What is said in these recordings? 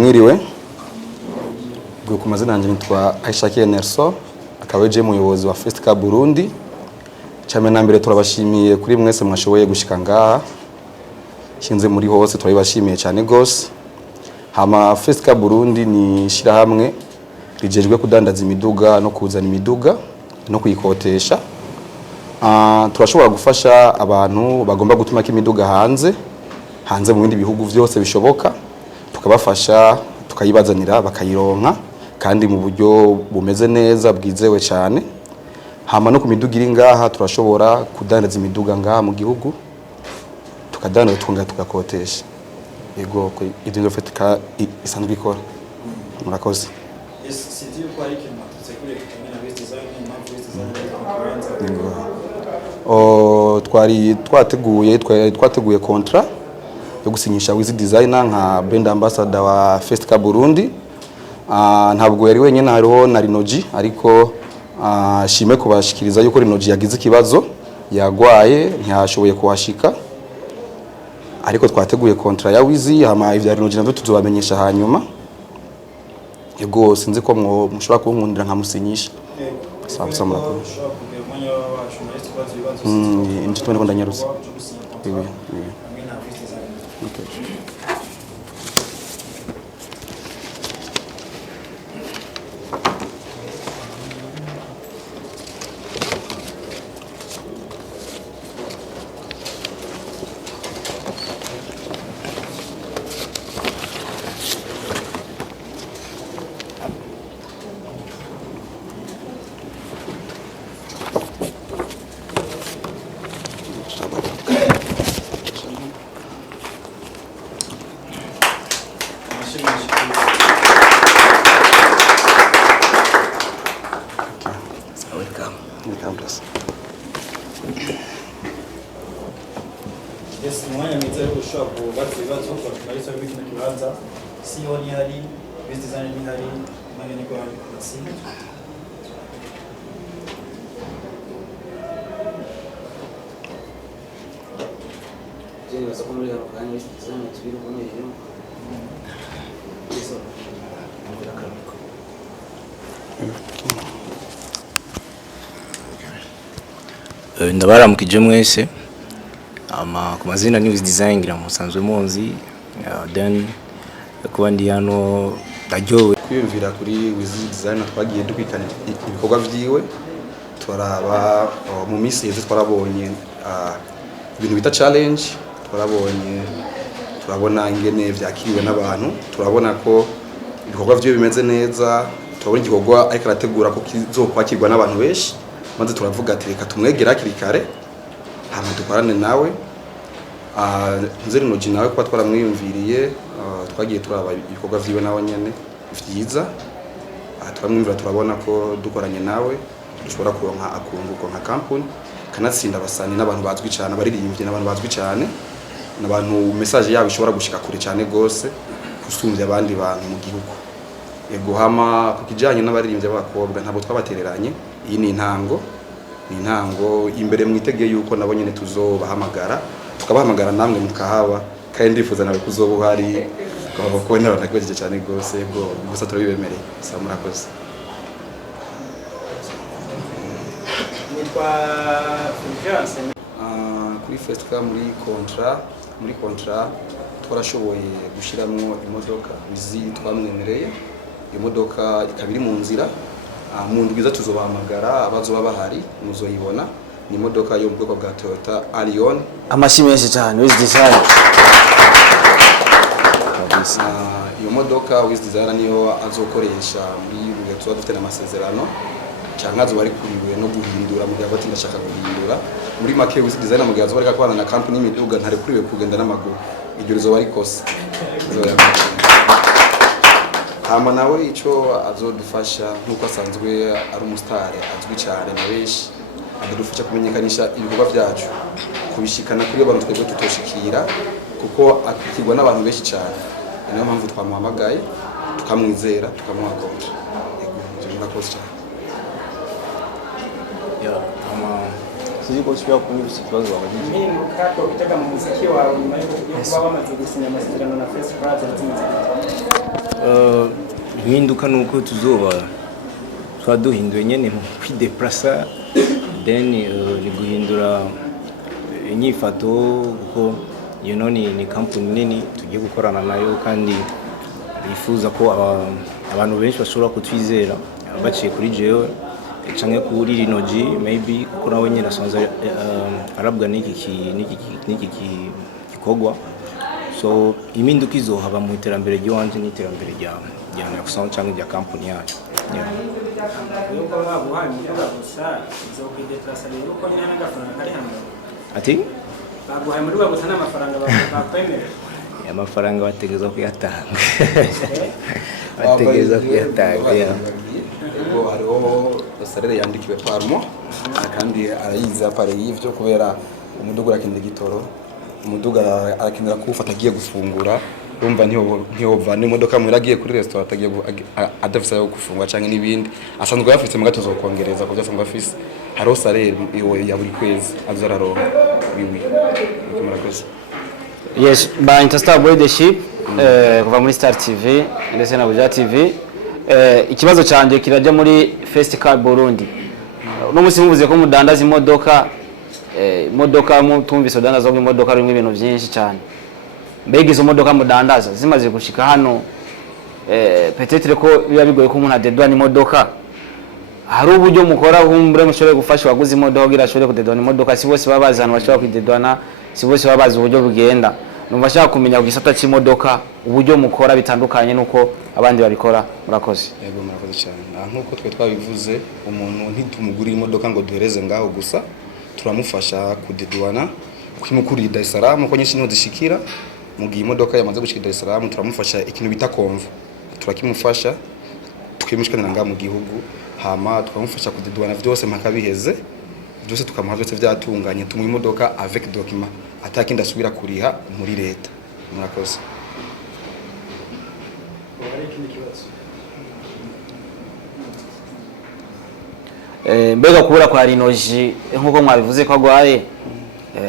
Mwiriwe ku mazina yanjye nitwa Aishakiye Nelson akaba je muyobozi wa Festika Burundi. Cyane na mbere turabashimiye kuri mwese mwashoboye gushika ngaha shinze muri hose, turabashimiye cyane gose. Hama Festika Burundi ni shirahamwe rijejwe kudandaza imiduga no kuzana imiduga no kuyikotesha. Turashobora gufasha abantu bagomba gutuma imiduga hanze mu bindi bihugu byose bishoboka, tukabafasha tukayibazanira bakayironka kandi mu buryo bumeze neza bwizewe cyane. Hama no ku miduga iri ngaha turashobora kudandaza imiduga ngaha mu gihugu tukadandaza tukakotesha. Yego ko idinzo Festika isanzwe ikora. Murakoze. Twateguye contrat yo gusinyisha Wiz Designer nka brand ambassador wa Festika Burundi. Ntabwo yari wenyine, hariho na Rinoji, ariko shime kubashikiriza yuko Rinoji yagize ikibazo yagwaye ntiyashoboye kuhashika, ariko twateguye contrat ya Wiz. Hama ivya Rinoji navyo tuzobamenyesha hanyuma. Yego sinzi ko mushobora kunkundira nkamusinyisha. Sawa murakoze. Nje tubone ko ndanyarutse. Okay. Yes, mwanya mwiza yo gushaka kubaza ibibazo kwa tunalisa bibi kino kibanza. CEO ni hari, Wiz Designer ni hari, mwanya niko hari kusinda. Jeni basa ko muri abagani Wiz Designer tubiri kumwe rero. Yeso. Ngura kamiko. Ndabaramukije mwese. Ku mazina ni Wiz Designer musanzwe munzi. Then kuba ndi hano ndajyowe kwiyumvira kuri Wiz Designer. Twagiye dukwikana ibikorwa vyiwe, turaba mu minsi yeze twarabonye ibintu bita challenge, turabona ingene vyakiriwe n'abantu, turabona ko ibikorwa vyiwe bimeze neza, turabona igikorwa ariko arategura ko kizokwakirwa n'abantu benshi, maze turavuga ati reka tumwegera hakiri kare hama dukorane nawe. Nzeri Noji nawe kuba twaramwiyumviriye, twagiye turaba ibikorwa vyiwe nawe nyene vyiza, turamwumvira turabona ko dukoranye nawe dushobora kuronka akunguko nka company, kanatsinda abasani n'abantu bazwi cyane, abaririmbye n'abantu bazwi cyane, n'abantu message yabo ishobora gushika kure cyane gose kusumbya abandi bantu mu gihugu. Yego hama kukijanye n'abaririmbye b'abakobwa ntabwo twabatereranye, iyi ni intango imbere mwitege yuko nabo nyene tuzobahamagara, tukabahamagara namwe mukahaba, kandi ndifuza nawe kuzoba uhari ko n'abantu bakojeje cyane gose. Yego gusa turabibemereye. Sawa murakoze. Kuri Festika muri contrat twarashoboye gushiramo imodoka izi twamwemereye. Iyo modoka ikabiri mu nzira, mu ndwiza tuzobahamagara abazoba bahari muzoyibona. Ni imodoka yo mu bwoko bwa Toyota Allion. Amashimeje cyane Wiz Designer. Iyo modoka Wiz Designer niyo azokoresha muri rugato dufite n'amasezerano cyangwa zo bari kuriwe no guhindura mu gihe bati ndashaka guhindura. Muri make Wiz Designer mu gihe azo bari kakwana na company y'imiduga ntare kuriwe kugenda n'amaguru, iryo rizo bari kosa. Hama nawe ico azodufasha nkuko asanzwe ari umustar azwi cyane na benshi, adufasha kumenyekanisha ibikorwa byacu, kubishikana kuri abantu twebwe tutoshikira kuko akikirwa n'abantu benshi cyane. Niyo mpamvu twamuhamagaye tukamwizera tukamuha kontra. Yego murakoze cyane. yuko ushobora kunyibutsa ikibazo wabajije. impinduka twitega mu muziki wawe nyuma yo kuba wamaze gusinya amasezerano na Face Plaza zimeze Impinduka nuko tuzoba twaduhinduye nyene mu kwideplasa, then ni guhindura inyifato kuko ni company nini tugiye gukorana nayo, kandi bifuza ko abantu benshi bashobora kutwizera baciye kuri jewe canke kuri Rinoji maybe kuko nawe nyene asanzwe arabwa n'iki gikorwa. So impinduka izohaba mu iterambere ry'iwanje n'iterambere rya Nexon canke rya company yacu. yuko baguhaye umuduga gusa izokwideplasa rero uko nyine n'agafaranga kari hamwe. Ati Baguhaye umuduga gusa n'amafaranga bakwemera. amafaranga bategeza kuyatanga. Bategeza kuyatanga. Ego hariho salere yandikiwe Parmo kandi arayiza pare y'ivyo kubera umuduga urakenera igitoro, umuduga arakenera kuwufata agiye gufungura, urumva ntiyova n'imodoka mu iragiye kuri restaurant atagiye adafisa yo gufungura canke n'ibindi asanzwe yafise mu gato zo kongereza ko byasanzwe afise. Hariho salere ya buri kwezi azararonka wiwi murakoze. Yes, by Interstar Leadership kuva muri Star TV ndetse na Buja TV. Ikibazo canje kirajya muri Festival Burundi. No musi muvuze ko mudandaza imodoka mutumvise udandaza imodoka rimwe ibintu byinshi cyane. Mbega izo modoka mudandaza zimaze gushika hano peut-être ko biba bigoye ko umuntu adedwana imodoka. Hari uburyo mukora humbure mushobore gufasha waguze imodoka kugira ashobore kudedwana imodoka, si bose baba bazi hano bashobora kwidedwana, si bose baba bazi uburyo bugenda. Numva shaka kumenya ku gisata cy'imodoka uburyo mukora bitandukanye nuko abandi babikora. Murakoze. Yego murakoze cyane. Nkuko twe twabivuze, umuntu ntitumugurira imodoka ngo duhereze ngaho gusa, turamufasha kudedwana kwimukuri Dar es Salaam ko nyinshi zishikira mu gihe imodoka yamaze gushika Dar es Salaam, turamufasha ikintu bita konvo, turakimufasha tukimishikana ngaho mu gihugu, hama tukamufasha kudedwana byose mpaka biheze, byose tukamuha byose byatunganye, tumuha imodoka avec document atakinda asubira kuriha muri leta. Murakoze. Mbega kubura kwa Rinoji nkuko mwabivuze ko agwaye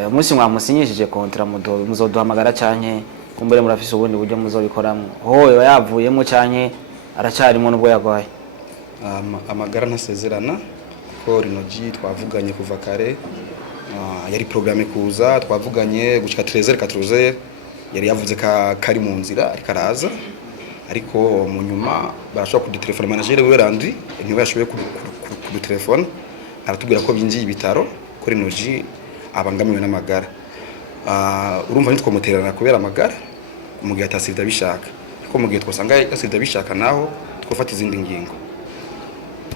umunsi mwamusinyishije kontra muzoduhamagara canke kumbere murafise ubundi buryo muzobikoramo howe bayavuyemo canke aracyarimo nubwo yagwaye? Amagara ntasezerana ko Rinoji twavuganye kuva kare, yari programme kuza, twavuganye gushika 13h yari yavuze ka kari mu nzira ariko araza, ariko mu nyuma barashobora kudutelefona manager we Landry niwe yashoboye kudutelefona aratubwira ko binjiye ibitaro ko Rinoji abangamiwe n'amagara. Urumva ntitwomuterana kubera amagara mu gihe atasivida bishaka, ariko mu gihe twasanga yasivida bishaka naho twofata izindi ngingo.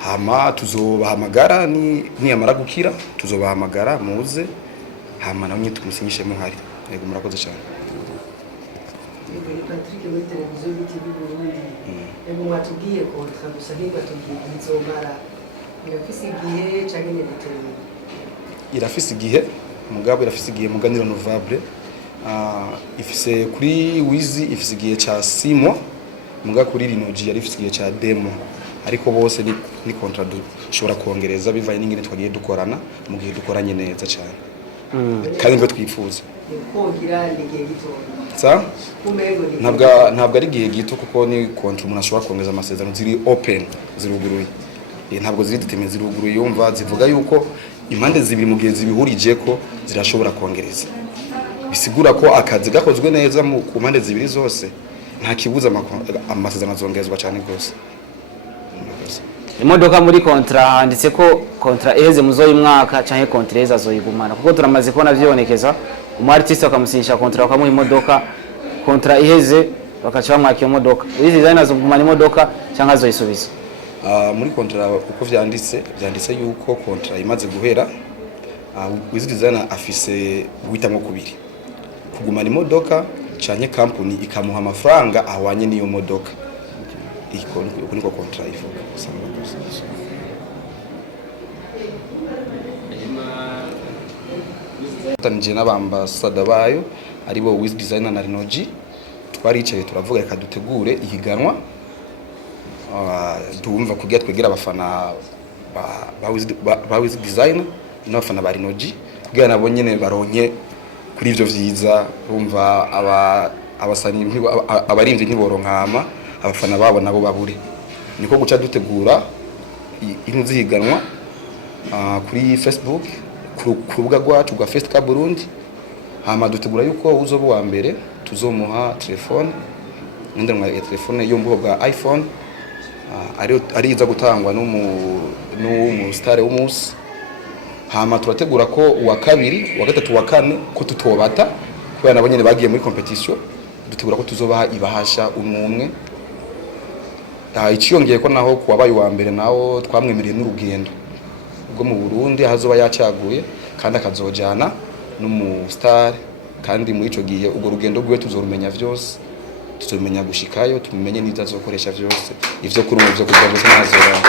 Hama tuzobahamagara ni yamara gukira tuzobahamagara muze, hama nawe tumusinyishe muhari. Yego murakoze cyane. Patrick muri televiziyo y'TV Burundi. Ego mwatubwiye kontra gusa ntibatugiye nzomara. Irafise igihe canke n'ibitero. Irafise igihe, mugabo irafise igihe muganiro Novembre. Ifise kuri Wizi ifise igihe ca 6 mois, mugabo kuri Rinoji yari ifise igihe ca 2 mois. Ariko bose ni contrat dushobora kongereza bivaye n'ingene twagiye dukorana mu gihe dukoranye neza cyane. Kandi ngo twifuza. Kongira igihe gito. Sa? Ntabwo ari igihe gito kuko ni contrat umuntu ashobora kongeza amasezerano ziri open, ziruguruye. Ntabwo ziri diteme ziruguruye, yumva zivuga yuko impande zibiri mu gihe zibihurije ko zirashobora kongereza. Bisigura ko akazi gakozwe neza ku mpande zibiri zose nta kibuza amasezerano azongezwa cyane gose. Imodoka muri kontra handitse ko kontra iheze muzoyi mwaka canke kontra iheze azoyigumana, kuko turamaze kubona vyibonekeza umu artiste bakamusinyisha kontra bakamuha imodoka, kontra iheze bakaca bamwaka iyo modoka. Izi design azogumana imodoka canke azoyisubiza? Muri kontra uko vyanditse yuko kontra imaze guhera, Wizi design afise guhitamo kubiri, kugumana imodoka canke company ikamuha amafaranga ahwanye n'iyo modoka. Uko niko kontra ivuga. Tanije n'abambasada bayo aribo Wiz Designer na Rinoji, twaricaye turavuga reka dutegure ihiganwa duumva kugira twegera abafana ba Wiz Designer n'abafana ba Rinoji kugira nabo nyene baronke kuri ivyo vyiza urumva abasani abarimvye ntiboronkama abafana babo nabo babure niko guca dutegura intu zihiganwa kuri Facebook ku rubuga rwacu rwa Fest Cup Burundi hama dutegura yuko uzoba wa mbere tuzomuha telefone ndenwa ya telefone yo mbuho bwa iPhone ari iza gutangwa no star w'umunsi hama turategura ko uwa kabiri uwa gatatu uwa kane ko tutobata kubera nabo nyene bagiye muri competition dutegura ko tuzobaha ibahasha umwe iciyongeye ko naho kuwabaye wa mbere nawo twamwemereye n'urugendo ubwo mu Burundi hazoba yacaguye kandi akazojana n'umu star kandi muri ico gihe ubwo rugendo rwe tuzorumenya vyose tuzomenya gushikayo tumenye n'izo azokoresha vyose ivyo kuri mu byo kugira ngo nazora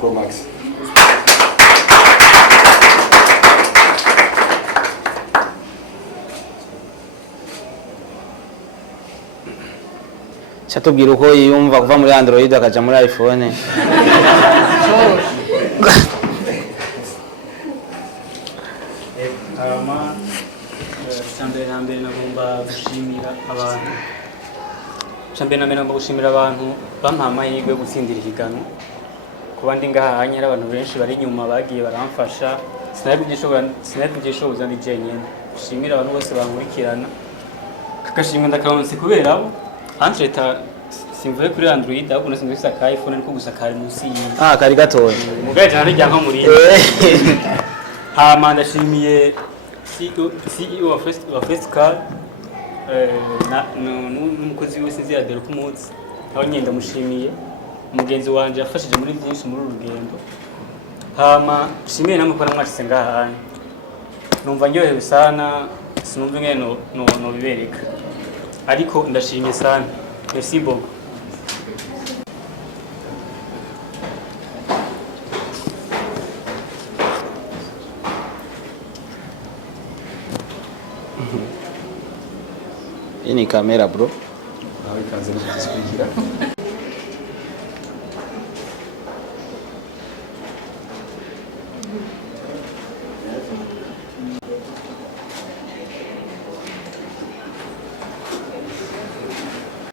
Pro Max. Chatubwira uko yiyumva kuva muri Android akaja muri iPhone. Chambere nagomba gushimira abantu. Chambere nagomba gushimira abantu bampaye amahirwe yo gutsindira ihiganwa. Kuba ndi ngaha hanyera abantu benshi bari inyuma bagiye baramfasha. Sinari kugishoboza ndi jenyene. Gushimira abantu bose bankurikirana. Kakashimwe ndakaronse kubera abo Antreta simvuye kuri Android ahubwo nasinze saka iPhone ariko gusa kari munsi y'indi. Kari gatoya. Mugaje cyane ryanka muri. Hama ndashimiye CEO wa Fest Cup n'umukozi wese ziyadera ku munsi. Aho nyenda mushimiye umugenzi wanje yafashije muri byinshi muri urugendo. Hama shimiye namwe ko namwashyize ngaha. Numva nyohewe sana sinumva ngene no bibereka. Ariko ndashimye sana. Merci beaucoup. Hii ni kamera bro. Nawe kaze kuzikurikira.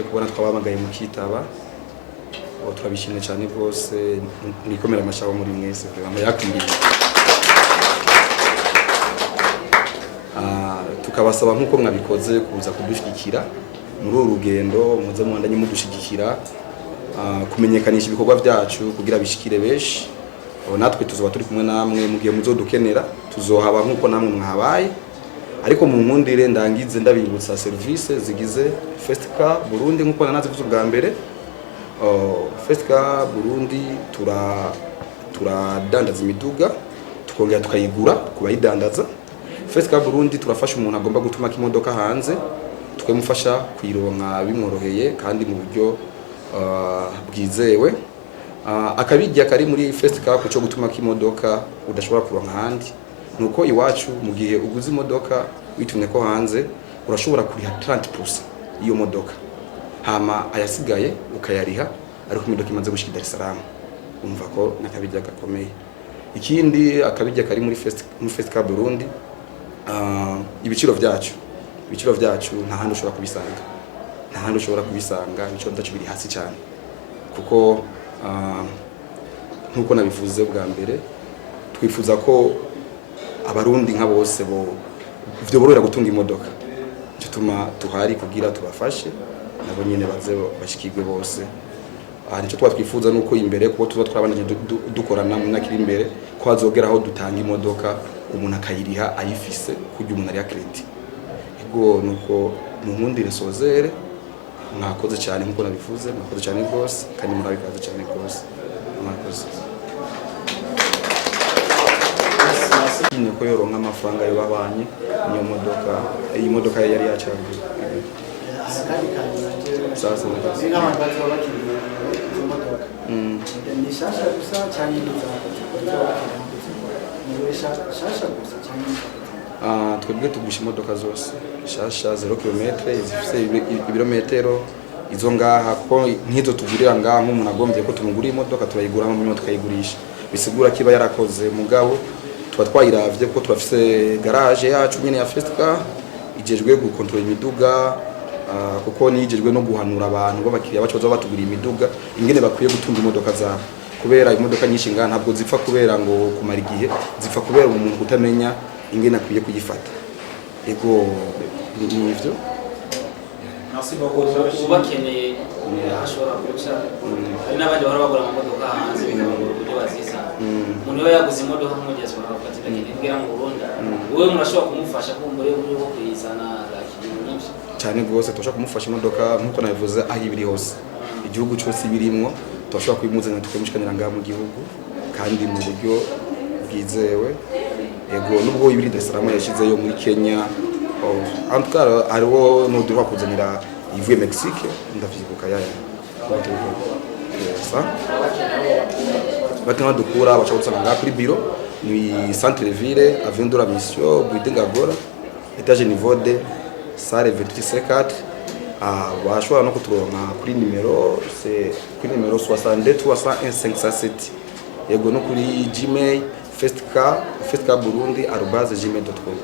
Kubona twabamagaye mu kitaba turabishimye cyane rwose nikomera amashabo muri mwese bama yakwiriye tukabasaba nkuko mwabikoze kuza kudushigikira muri uru rugendo muze mwandanye mudushigikira kumenyekanisha ibikorwa byacu kugira bishikire beshi natwe tuzoba turi kumwe namwe mu gihe muzodukenera tuzohaba nkuko namwe mwahabaye ariko mu nkundire ndangize ndabibutsa service zigize Fest Cup Burundi nkuko nanazivuze bwa mbere Fest Cup Burundi turadandaza imiduga tukongera tukayigura kubayidandaza Fest Cup Burundi turafasha umuntu agomba gutuma kimodoka hanze tukamufasha kwironka bimworoheye kandi mu buryo bwizewe akabijya kari muri Fest Cup cyo gutuma kimodoka udashobora kuronka handi nuko iwacu mu gihe uguze imodoka witumye ko hanze urashobora kuriha 30% iyo modoka hama ayasigaye ukayariha ariko imodoka imaze gushika Dar es Salaam umva ko nakabijya gakomeye ikindi akabijya kari muri Fest Cup Burundi ibiciro vyacu nta handi ushobora kubisanga ibiciro byacu biri hasi cyane kuko nkuko nabivuze bwa mbere twifuza ko abarundi nka bose byo borora gutunga imodoka gituma tuhari kugira tubafashe nabo nyene baze bashikirwe bose nicyo twatwifuza nuko imbere kuko tuza twabandanye dukorana mu nakiri imbere ko hazogeraho dutanga imodoka umuntu akayiriha ayifise kujya umuntu ari ya credit ego nuko mu nkundire sozere mwakoze cyane nkuko nabivuze mwakoze cyane rwose kandi murabikaze cyane rwose mwakoze niko yoronka amafaranga y'abanye niyo modoka iyi modoka yari yacaguye kandi Sasa ni nk'abantu bazoba bakeneye izo modoka ni shasha gusa cyangwa ni shasha gusa cyangwa twebwe tugurisha imodoka zose shasha 0 km zifise ibirometero izo ngaha kuko nk'izo tugurira ngaha nk'umuntu agombye ko tumugurira imodoka turayigura mu tukayigurisha bisigura kiba yarakoze mugabo tuba twayiravye ko turafise garage yacu nyene ya Festka ijejwe gukontrola imiduga kuko nijejwe no guhanura abantu b'abakiriya bacu baza batugurira imiduga ingene bakwiye gutunga imodoka zabo kubera imodoka nyinshi ngaha ntabwo zipfa kubera ngo kumara igihe zipfa kubera umuntu kutamenya ingene akwiye kuyifata ego ni ivyo ubakeneye ashobora guca hari n'abandi bahora bagura amamodoka hanze bikabagura uburyo baziza umuntu iyo yaguze imodoka nk'umugezi bakafata kugira ngo Burundi wowe murashobora kumufasha kumbure uburyo bwo kuyizana ibintu nyinshi cyane rwose turashobora kumufasha imodoka nk'uko nabivuze aho ibiri hose igihugu cyose ibirimwo turashobora kuyimuzanira tukamushikanira ngaha mu gihugu kandi mu buryo bwizewe ego nubwo ibiri Dar es Salaam yashyizeyo muri Kenya antukara hariho n'uduha kuzanira ivuye Mexique ndavyibuka yaya sa bakana dukura bacha gusanga ngaha kuri biro ni centre ville avenue de la mission building agora étage niveau 2 salle 24 bashobora no kuturonka kuri numero c'est kuri numero 62 31557 yego no kuri Gmail festka@gmail.com